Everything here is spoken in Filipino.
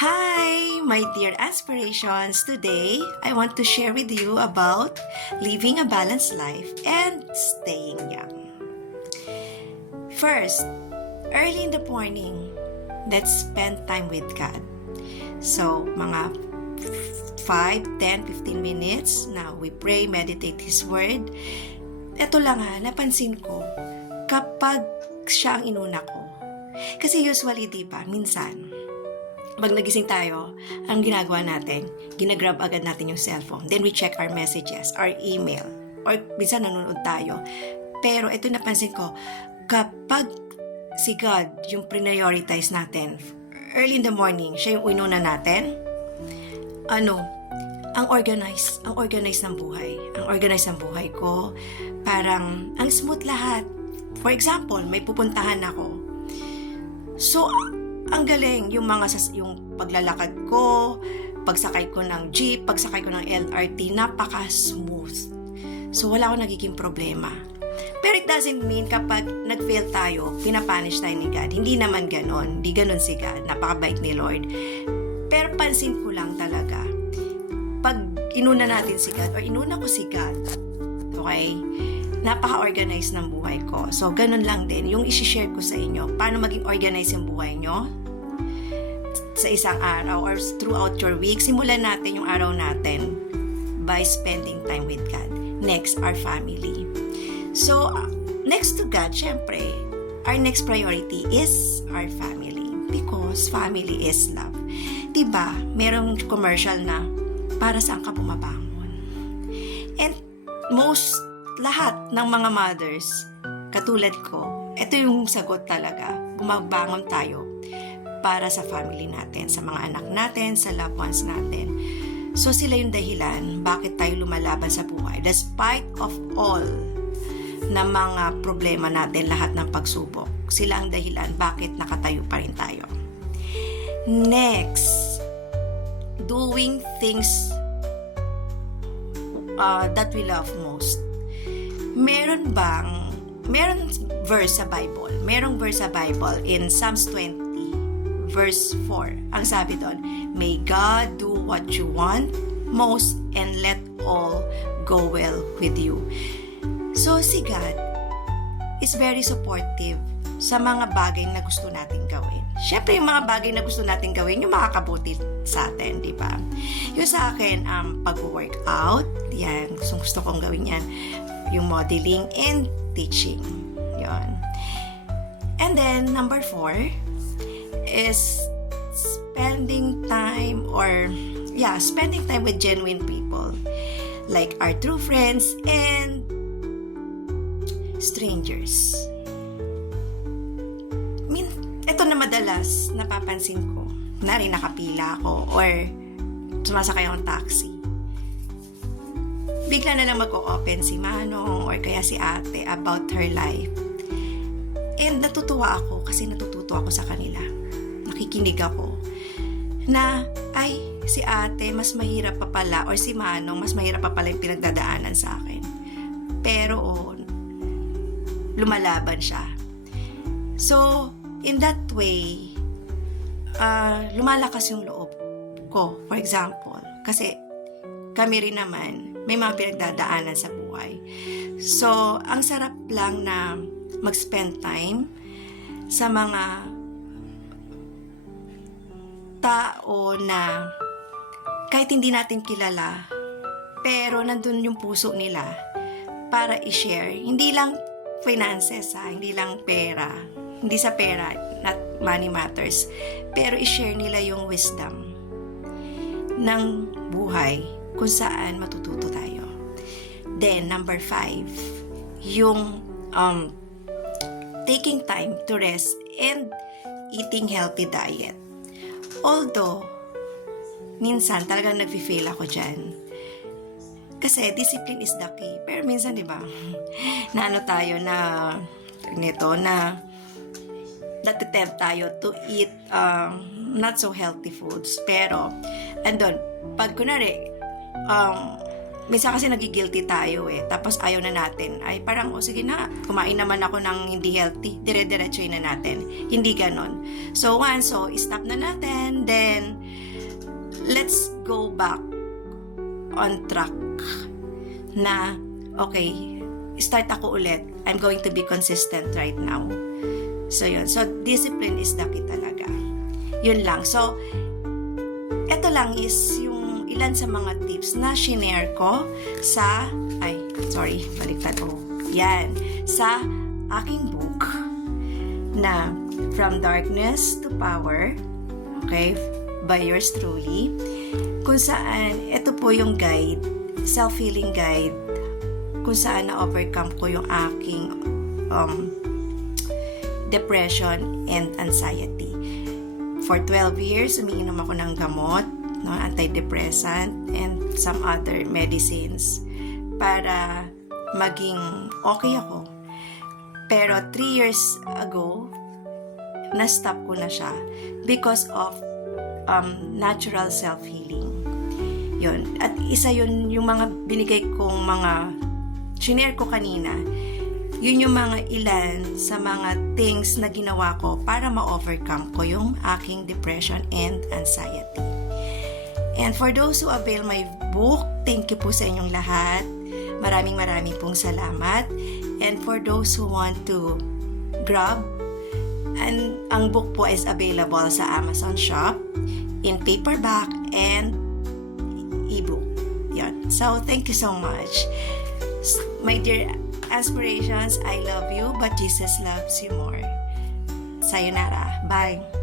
Hi, my dear aspirations. Today, I want to share with you about living a balanced life and staying young. First, early in the morning, let's spend time with God. So, mga 5, 10, 15 minutes, now we pray, meditate His Word. Ito lang napansin ko, kapag siya ang inuna ko. Kasi usually, di ba, minsan, pag nagising tayo, ang ginagawa natin, ginagrab agad natin yung cellphone. Then we check our messages, our email, or minsan nanonood tayo. Pero ito napansin ko, kapag si God yung prioritize natin, early in the morning, siya yung inuna natin, ang organize ng buhay. Ang organize ng buhay ko, parang ang smooth lahat. For example, may pupuntahan ako. So, ang galing yung paglalakad ko, pagsakay ko ng jeep, pagsakay ko ng LRT, napaka-smooth. So, wala akong nagiging problema. Pero it doesn't mean kapag nag-fail tayo, pinapunish tayo ni God. Hindi naman ganon. Hindi ganon si God. Napakabait ni Lord. Pero pansin ko lang talaga, pag inuna natin si God, or inuna ko si God, okay, napaka-organize ng buhay ko. So, ganun lang din. Yung isi-share ko sa inyo, paano maging organize yung buhay nyo sa isang araw or throughout your week. Simulan natin yung araw natin by spending time with God. Next, our family. So, next to God, syempre, our next priority is our family. Because family is love. Diba, merong commercial na para saan ka bumabangon. And lahat ng mga mothers, katulad ko, ito yung sagot talaga. Bumabangon tayo para sa family natin, sa mga anak natin, sa loved ones natin. So sila yung dahilan bakit tayo lumalaban sa buhay. Despite of all na mga problema natin, lahat ng pagsubok, sila ang dahilan bakit nakatayo pa rin tayo. Next, doing things that we love most. Meron verse sa Bible. Merong verse sa Bible in Psalms 20 verse 4. Ang sabi doon, may God do what you want most and let all go well with you. So si God is very supportive sa mga bagay na gusto nating gawin. Siyempre, yung mga bagay na gusto nating gawin, yung makakabuti sa atin, di ba? Yung sa akin, pag-workout, yan, gusto kong gawin yan. Yung modeling and teaching. Yon. And then, number 4 is spending time with genuine people. Like our true friends and strangers. Ito na madalas napapansin ko. Nakapila ako or sumasakay akong taxi. Bigla na lang mag-o-open si Manong or kaya si ate about her life. And natutuwa ako kasi natututo ako sa kanila. Nakikinig ako na si ate mas mahirap pa pala or si Manong mas mahirap pa pala yung pinagdadaanan sa akin. Pero lumalaban siya. So, in that way, lumalakas yung loob ko. For example, kasi kami rin naman, may mga pinagdadaanan sa buhay. So, ang sarap lang na mag-spend time sa mga tao na kahit hindi natin kilala, pero nandun yung puso nila para i-share. Hindi lang finances, hindi lang pera. Hindi sa pera, not money matters. Pero i-share nila yung wisdom ng buhay kung saan matututo tayo. Then, number 5, yung taking time to rest and eating healthy diet. Although, minsan talagang nag-fail ako dyan. Kasi discipline is the key. Pero minsan, di ba, natitempt tayo to eat not so healthy foods. Pero, pag kunwari, minsan kasi nagigilty tayo tapos ayaw na natin. Ay parang, sige na, kumain naman ako ng hindi healthy. Dire-diretsoy na natin. Hindi ganon. So, stop na natin. Then, let's go back on track na, okay, start ako ulit. I'm going to be consistent right now. So, yun. So, discipline is the key talaga. Yun lang. So, eto lang is yung ilan sa mga tips na shinare ko sa, baliktad ko. Yan. Sa aking book na From Darkness to Power, okay, by yours truly, kung saan, ito po yung guide, self-healing guide, kung saan na-overcome ko yung aking depression and anxiety. For 12 years, umiinom ako ng gamot, no, antidepressant, and some other medicines para maging okay ako. Pero 3 years ago, na-stop ko na siya because of natural self-healing. Yun. At isa yun yung mga binigay kong mga shinare ko kanina. Yun yung mga ilan sa mga things na ginawa ko para ma-overcome ko yung aking depression and anxiety. And for those who avail my book, thank you po sa inyong lahat. Maraming pong salamat. And for those who want to grab, and ang book po is available sa Amazon shop in paperback and ebook. Yan. So, thank you so much. My dear aspirations, I love you, but Jesus loves you more. Sayonara. Bye.